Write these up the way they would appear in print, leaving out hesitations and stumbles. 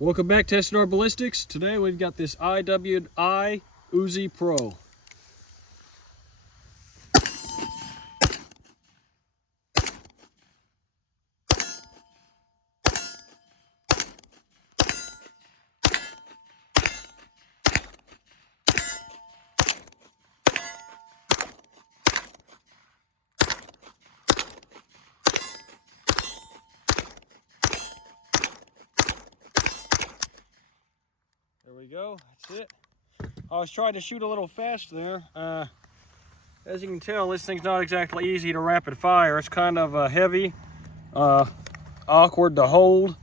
Welcome back to Testing Our Ballistics. Today we've got this IWI UZI Pro. There we go, that's it. I was trying to shoot a little fast there. As you can tell, this thing's not exactly easy to rapid fire. It's kind of heavy, awkward to hold,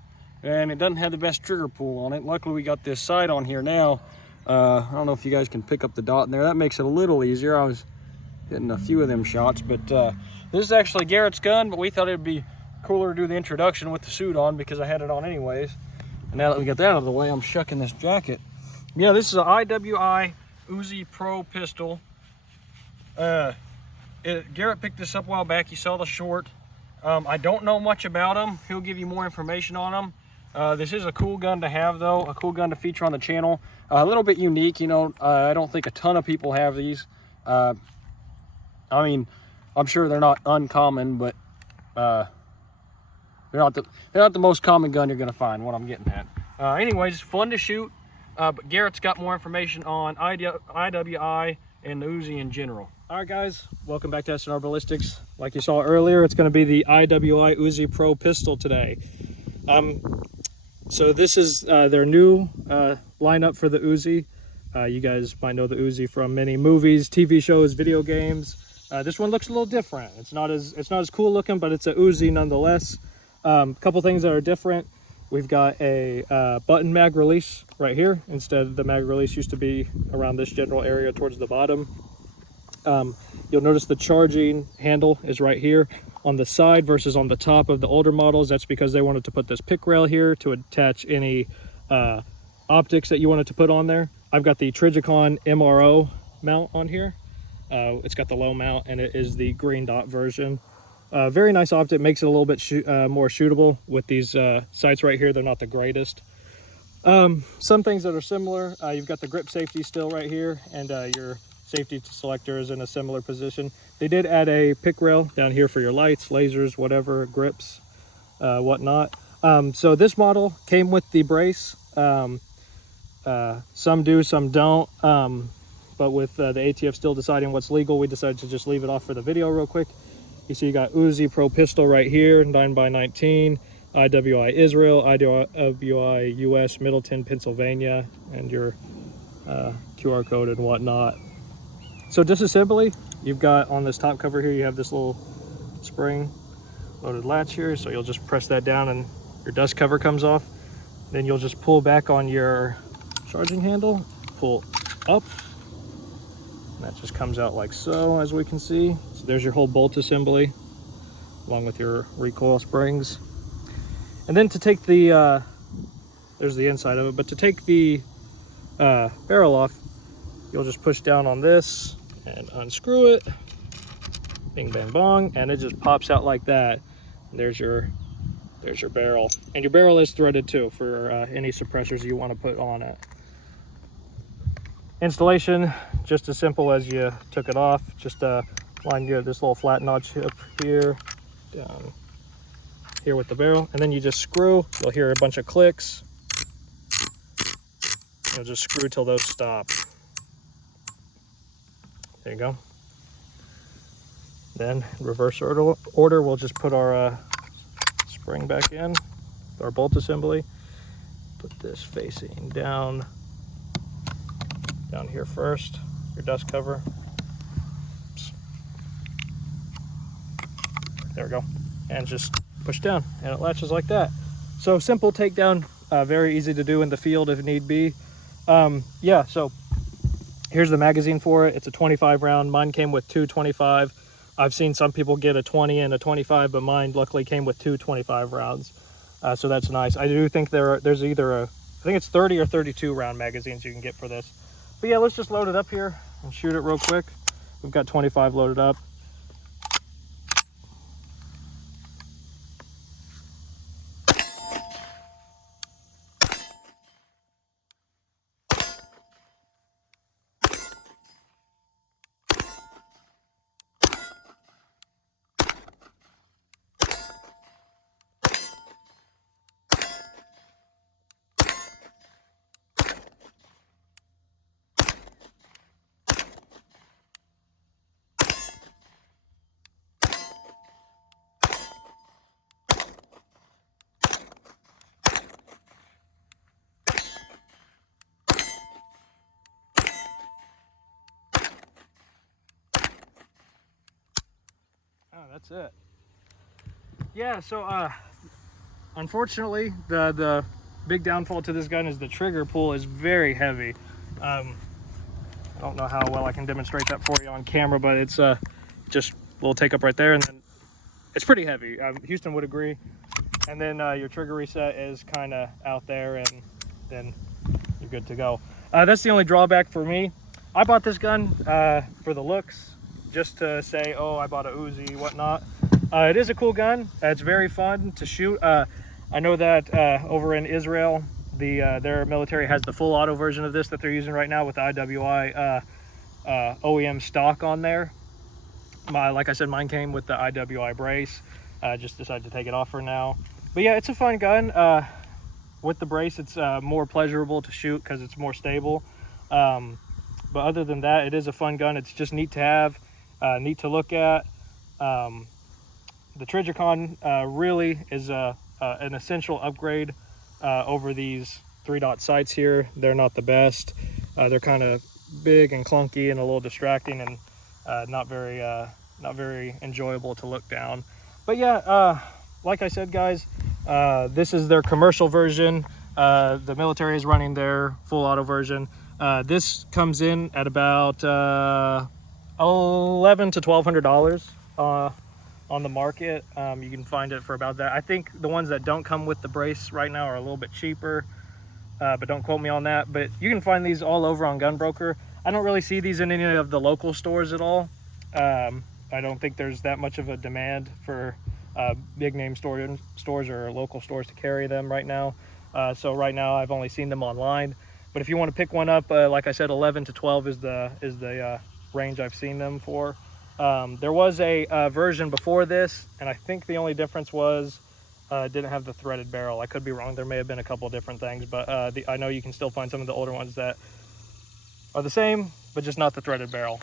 and it doesn't have the best trigger pull on it. Luckily we got this sight on here now. I don't know if you guys can pick up the dot in there. That makes it a little easier. I was hitting a few of them shots, but this is actually Garrett's gun, but we thought it'd be cooler to do the introduction with the suit on because I had it on anyways. And now that we got that out of the way, I'm shucking this jacket. Yeah, this is an IWI UZI Pro Pistol. Garrett picked this up a while back. You saw the short. I don't know much about him. He'll give you more information on him. This is a cool gun to have, though. A cool gun to feature on the channel. A little bit unique, you know. I don't think a ton of people have these. I mean, I'm sure they're not uncommon, but they're not the most common gun you're gonna find. What I'm getting at. Anyways, fun to shoot. But Garrett's got more information on IWI and the Uzi in general. All right, guys, welcome back to Testing Our Ballistics. Like you saw earlier, it's going to be the IWI UZI Pro Pistol today. So this is their new lineup for the Uzi. You guys might know the Uzi from many movies, TV shows, video games. This one looks a little different. It's not as cool looking, but it's a Uzi nonetheless. A couple things that are different. We've got a button mag release right here. Instead, the mag release used to be around this general area towards the bottom. You'll notice the charging handle is right here on the side versus on the top of the older models. That's because they wanted to put this pick rail here to attach any optics that you wanted to put on there. I've got the Trigicon MRO mount on here. It's got the low mount and it is the green dot version. Very nice optic, makes it a little bit more shootable with these sights right here. They're not the greatest. Some things that are similar, you've got the grip safety still right here, and your safety selector is in a similar position. They did add a pick rail down here for your lights, lasers, whatever, grips, whatnot. So this model came with the brace. Some do, some don't. But with the ATF still deciding what's legal, we decided to just leave it off for the video real quick. You see you got UZI Pro Pistol right here, 9x19, IWI Israel, IWI US, Middleton, Pennsylvania, and your QR code and whatnot. So disassembly, you've got on this top cover here, you have this little spring loaded latch here. So you'll just press that down and your dust cover comes off. Then you'll just pull back on your charging handle, pull up. That just comes out like so, as we can see. So there's your whole bolt assembly, along with your recoil springs. And then to take the, there's the inside of it, but to take the barrel off, you'll just push down on this and unscrew it. Bing, bang, bong, and it just pops out like that. And there's your barrel. And your barrel is threaded too for any suppressors you want to put on it. Installation, just as simple as you took it off. Just line this little flat notch up here, down here with the barrel, and then you just screw. You'll hear a bunch of clicks. You'll just screw till those stop. There you go. Then reverse order, we'll just put our spring back in, our bolt assembly. Put this facing down here first, your dust cover. Oops. There we go. And just push down and it latches like that. So simple takedown, very easy to do in the field if need be. Yeah, so here's the magazine for it. It's a 25 round. Mine came with two 25. I've seen some people get a 20 and a 25, but mine luckily came with two 25 rounds. So that's nice. I do think there's either I think it's 30 or 32 round magazines you can get for this. But yeah, let's just load it up here and shoot it real quick. We've got 25 loaded up. that's it. Yeah, so unfortunately, the big downfall to this gun is the trigger pull is very heavy. I don't know how well I can demonstrate that for you on camera, but it's just we'll take up right there, and then it's pretty heavy. Houston would agree. And then your trigger reset is kind of out there, and then you're good to go. That's the only drawback for me. I bought this gun for the looks, just to say, oh, I bought a Uzi, whatnot. It is a cool gun. It's very fun to shoot. I know that over in Israel, their military has the full auto version of this that they're using right now with the IWI OEM stock on there. Like I said, mine came with the IWI brace. Just decided to take it off for now. But yeah, it's a fun gun. With the brace, it's more pleasurable to shoot because it's more stable. But other than that, it is a fun gun. It's just neat to have, neat to look at. The Trijicon really is an essential upgrade over these 3-dot sights here. They're not the best. They're kind of big and clunky and a little distracting, and not very enjoyable to look down. But yeah, like I said, guys, this is their commercial version. The military is running their full auto version. This comes in at about $1,100 to $1,200 on the market. You can find it for about that. I think the ones that don't come with the brace right now are a little bit cheaper, but don't quote me on that. But you can find these all over on Gunbroker. I don't really see these in any of the local stores at all. I don't think there's that much of a demand for big name stores or local stores to carry them right now. So right now I've only seen them online. But if you want to pick one up, like I said, 11 to 12 is the range I've seen them for. There was a version before this, and I think the only difference was didn't have the threaded barrel. I could be wrong. There may have been a couple different things, but I know you can still find some of the older ones that are the same, but just not the threaded barrel.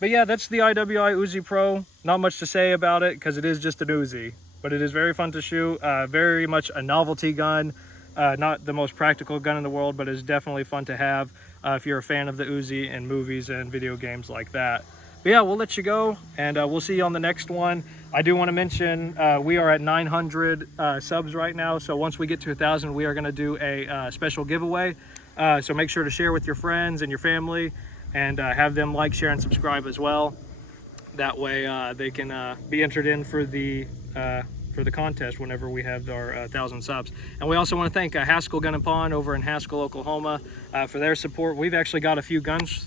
But yeah, that's the IWI Uzi Pro. Not much to say about it because it is just an Uzi, but it is very fun to shoot. Very much a novelty gun. Not the most practical gun in the world, but it's definitely fun to have if you're a fan of the Uzi and movies and video games like that. But yeah, we'll let you go, and we'll see you on the next one. I do want to mention we are at 900 subs right now, so once we get to 1,000, we are going to do a special giveaway. So make sure to share with your friends and your family, and have them like, share, and subscribe as well. That way they can be entered in for the contest whenever we have our 1,000 subs. And we also want to thank Haskell Gun & Pawn over in Haskell, Oklahoma for their support. We've actually got a few guns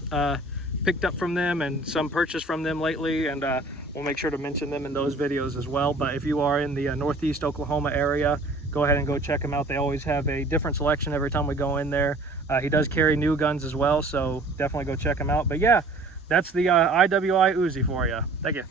picked up from them and some purchased from them lately, and we'll make sure to mention them in those videos as well. But if you are in the Northeast Oklahoma area, go ahead and go check them out. They always have a different selection every time we go in there. He does carry new guns as well, so definitely go check him out. But yeah, that's the IWI Uzi for you. Thank you.